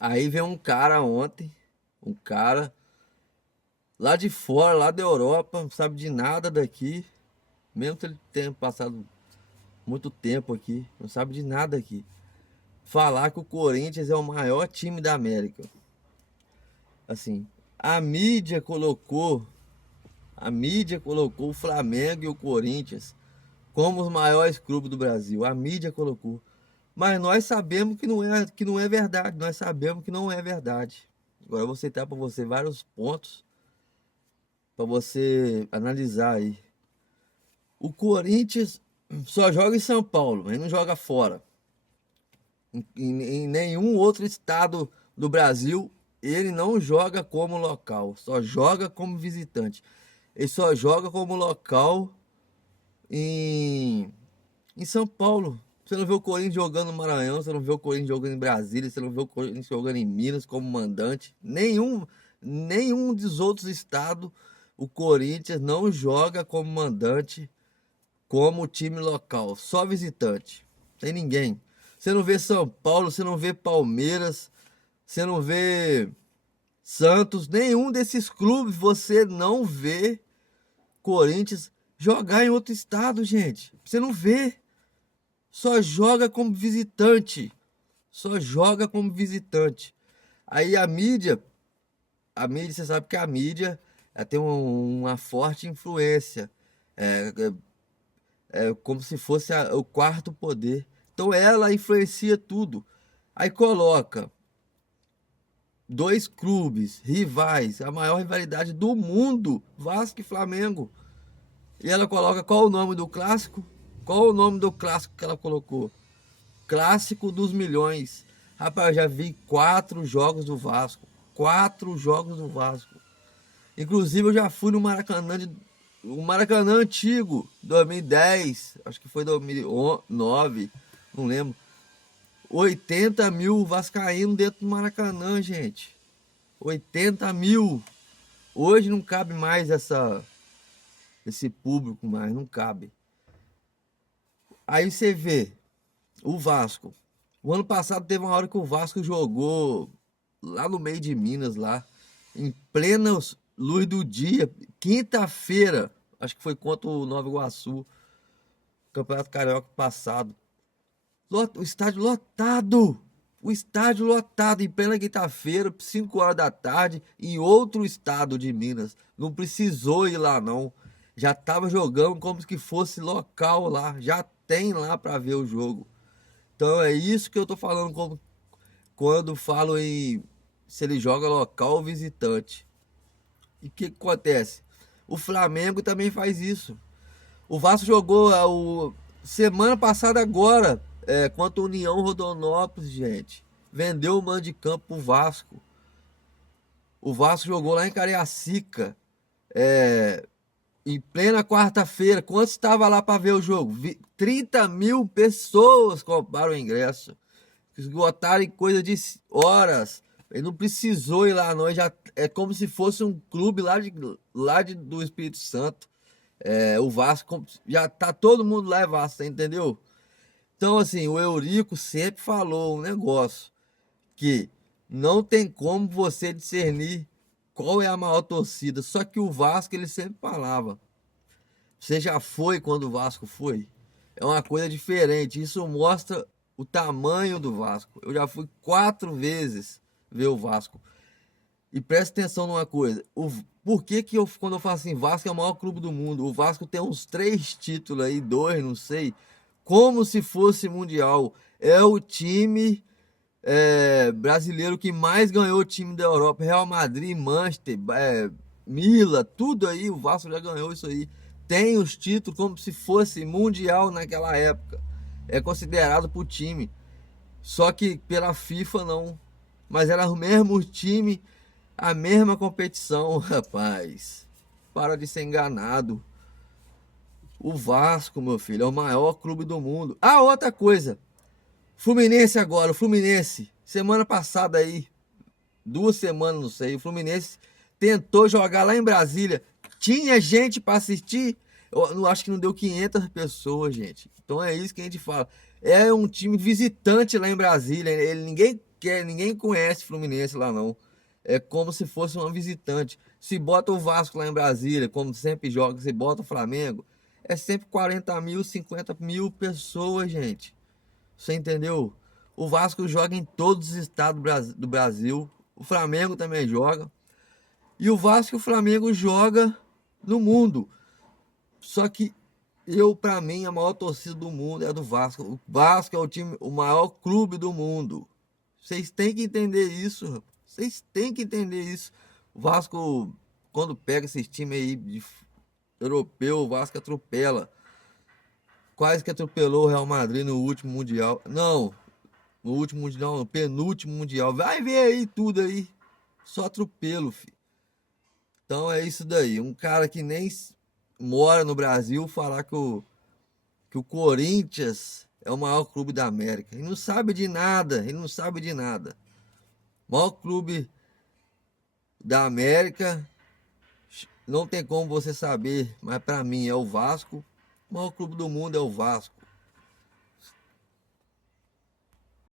Aí veio um cara ontem, um cara lá de fora, lá da Europa, não sabe de nada daqui, mesmo que ele tenha passado muito tempo aqui, não sabe de nada aqui. Falar que o Corinthians é o maior time da América. Assim, a mídia colocou, a mídia colocou o Flamengo e o Corinthians como os maiores clubes do Brasil. A mídia colocou. Mas nós sabemos que não é verdade. Nós sabemos que não é verdade. Agora eu vou citar para você vários pontos para você analisar aí. O Corinthians só joga em São Paulo, mas não joga fora. Em nenhum outro estado do Brasil ele não joga como local, só joga como visitante. Ele só joga como local em, em São Paulo. Você não vê o Corinthians jogando no Maranhão, você não vê o Corinthians jogando em Brasília, você não vê o Corinthians jogando em Minas como mandante. Nenhum dos outros estados o Corinthians não joga como mandante, como time local, só visitante. Tem ninguém. Você não vê São Paulo, você não vê Palmeiras, você não vê Santos, nenhum desses clubes você não vê Corinthians jogar em outro estado, gente. Você não vê. Só joga como visitante. Só joga como visitante. Aí a mídia, você sabe que a mídia ela tem uma forte influência. É, é como se fosse o quarto poder. Então ela influencia tudo. Aí coloca dois clubes rivais, a maior rivalidade do mundo, Vasco e Flamengo. E ela coloca qual o nome do clássico? Qual o nome do clássico que ela colocou? Clássico dos milhões. Rapaz, eu já vi 4 jogos do Vasco. 4 jogos do Vasco. Inclusive eu já fui no Maracanã, o Maracanã antigo, 2010, acho que foi 2009, não lembro. 80 mil vascaínos dentro do Maracanã, gente. 80 mil. Hoje não cabe mais esse público mais, não cabe. Aí você vê o Vasco. O ano passado teve uma hora que o Vasco jogou lá no meio de Minas, lá, em plena luz do dia, quinta-feira, acho que foi contra o Nova Iguaçu, Campeonato Carioca passado. O estádio lotado! O estádio lotado em plena quinta-feira, 5 horas da tarde, em outro estado de Minas. Não precisou ir lá, não. Já tava jogando como se fosse local lá. Já tem lá para ver o jogo. Então é isso que eu tô falando quando falo em se ele joga local ou visitante. E o que acontece? O Flamengo também faz isso. O Vasco jogou semana passada agora contra o União Rondonópolis, gente. Vendeu o mando de campo pro Vasco. O Vasco jogou lá em Cariacica, em plena quarta-feira. Quantos estava lá para ver o jogo? 30 mil pessoas compraram o ingresso. Esgotaram em coisa de horas. Ele não precisou ir lá, não. Já, é como se fosse um clube do Espírito Santo. O Vasco, já tá todo mundo lá, é Vasco, entendeu? Então, assim, o Eurico sempre falou um negócio que não tem como você discernir qual é a maior torcida. Só que o Vasco, ele sempre falava. Você já foi quando o Vasco foi? É uma coisa diferente. Isso mostra o tamanho do Vasco. Eu já fui 4 vezes ver o Vasco. E presta atenção numa coisa. Por que que quando eu falo assim, Vasco é o maior clube do mundo? O Vasco tem uns 3 títulos aí, 2, não sei. Como se fosse mundial. É o time brasileiro que mais ganhou o time da Europa. Real Madrid, Manchester, Mila, tudo aí. O Vasco já ganhou isso aí. Tem os títulos como se fosse mundial naquela época. É considerado pro time. Só que pela FIFA não. Mas era o mesmo time, a mesma competição, rapaz. Para de ser enganado. O Vasco, meu filho, é o maior clube do mundo. Ah, outra coisa. Fluminense agora, o Fluminense. Semana passada aí, 2 semanas, não sei. O Fluminense tentou jogar lá em Brasília. Tinha gente para assistir. Eu não acho que não deu 500 pessoas, gente. Então é isso que a gente fala. É um time visitante lá em Brasília. Ninguém quer, ninguém conhece Fluminense lá não. É como se fosse uma visitante. Se bota o Vasco lá em Brasília, como sempre joga, se bota o Flamengo, é sempre 40 mil, 50 mil pessoas, gente. Você entendeu? O Vasco joga em todos os estados do Brasil. O Flamengo também joga. E o Vasco e o Flamengo joga no mundo. Só que pra mim, a maior torcida do mundo é a do Vasco. O Vasco é o maior clube do mundo. Vocês têm que entender isso, rapaz. Vocês têm que entender isso. O Vasco, quando pega esses times aí de europeu, o Vasco atropela. Quase que atropelou o Real Madrid no último Mundial. Não, no último Mundial, no penúltimo Mundial. Vai ver aí tudo aí. Só atropelo, filho. Então é isso daí. Um cara que nem mora no Brasil falar que o Corinthians é o maior clube da América. Ele não sabe de nada, ele não sabe de nada. O maior clube da América, não tem como você saber, mas para mim é o Vasco. O maior clube do mundo é o Vasco.